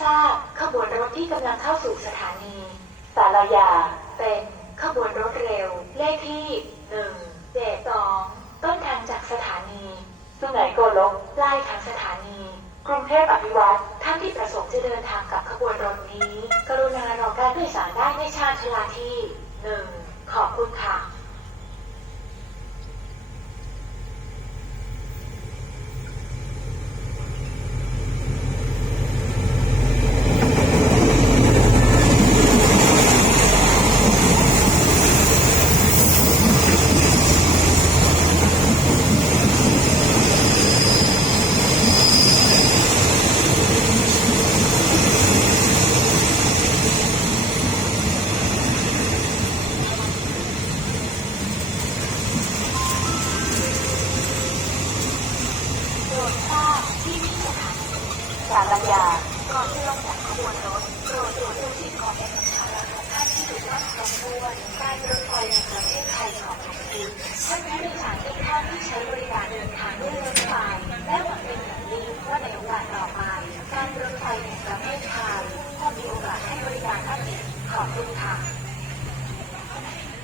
ทราบขบวนรถที่กำลังเข้าสู่สถานีสารยา เป็นขบวนรถเร็ว เลขที่หนึ่งเจ็ดสองต้นทางจากสถานีสุไหงโกลกปลายทางสถานี กรุงเทพอภิวัตท่านที่ประสงค์จะเดินทางกับขบวนรถนี้ กรุณารอการโดยสารได้ในชานชลาที่หนึ่ง ผ่านลำยาก่อนที่รงจะกขบวนรถโปรดตรวจดูที่ก่อนเอกสารท่าที่ถูกต้องสมบูรณ์การรถไฟในประเทศไทยของอังกฤษและผู้มียสารทุกท่าที่ใช้บริการเดินทางด้วยรถไฟและหวังเป็นอย่างยิ่งว่าในโอกาสต่อไปการรถไฟในประเทศไทยก็มีโอกาสให้บริการอัปเดตขอบคุณค่ะ